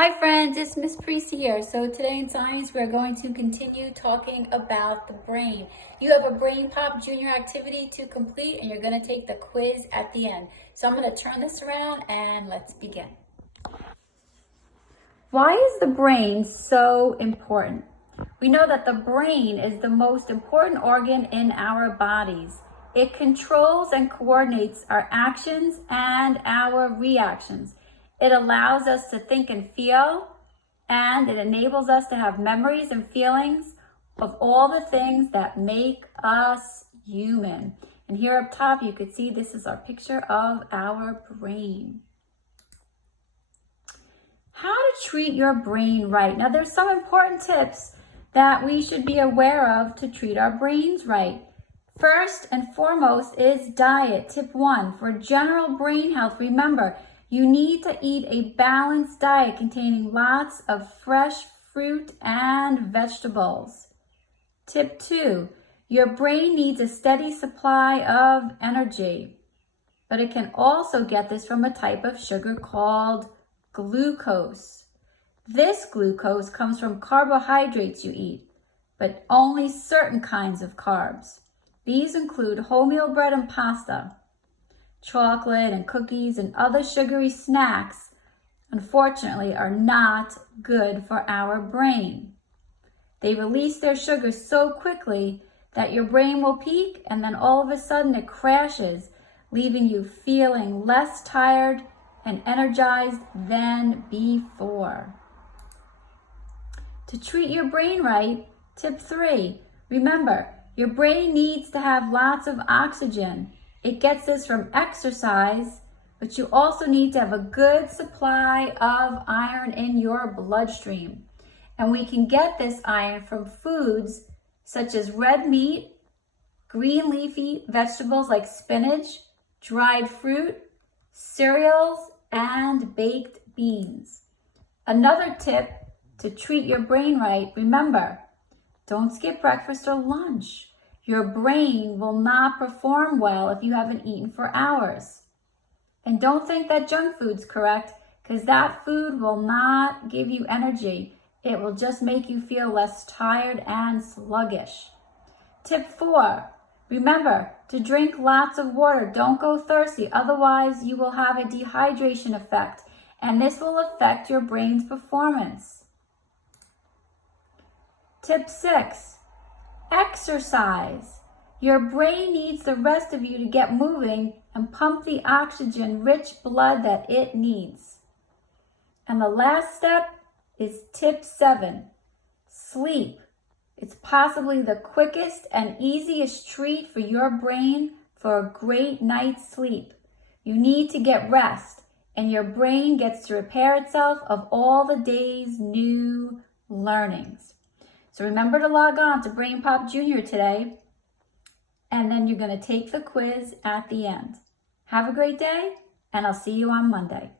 Hi friends, it's Miss Priesty here. So today in science, we're going to continue talking about the brain. You have a Brain Pop Junior activity to complete and you're going to take the quiz at the end. So I'm going to turn this around and let's begin. Why is the brain so important? We know that the brain is the most important organ in our bodies. It controls and coordinates our actions and our reactions. It allows us to think and feel, and it enables us to have memories and feelings of all the things that make us human. And here up top, you could see this is our picture of our brain. How to treat your brain right. Now, there's some important tips that we should be aware of to treat our brains right. First and foremost is diet. Tip 1, for general brain health, remember, you need to eat a balanced diet containing lots of fresh fruit and vegetables. Tip 2, your brain needs a steady supply of energy, but it can also get this from a type of sugar called glucose. This glucose comes from carbohydrates you eat, but only certain kinds of carbs. These include wholemeal bread and pasta. Chocolate and cookies and other sugary snacks, unfortunately, are not good for our brain. They release their sugar so quickly that your brain will peak and then all of a sudden it crashes, leaving you feeling less tired and energized than before. To treat your brain right, tip 3, remember, your brain needs to have lots of oxygen. It gets this from exercise, but you also need to have a good supply of iron in your bloodstream. And we can get this iron from foods such as red meat, green leafy vegetables like spinach, dried fruit, cereals, and baked beans. Another tip to treat your brain right, remember, don't skip breakfast or lunch. Your brain will not perform well if you haven't eaten for hours. And don't think that junk food's correct, because that food will not give you energy. It will just make you feel less tired and sluggish. Tip 4, remember to drink lots of water. Don't go thirsty, otherwise you will have a dehydration effect, and this will affect your brain's performance. Tip 6, exercise. Your brain needs the rest of you to get moving and pump the oxygen-rich blood that it needs. And the last step is tip 7, sleep. It's possibly the quickest and easiest treat for your brain for a great night's sleep. You need to get rest, and your brain gets to repair itself of all the day's new learnings. So remember to log on to Brain Pop Junior today, and then you're going to take the quiz at the end. Have a great day, and I'll see you on Monday.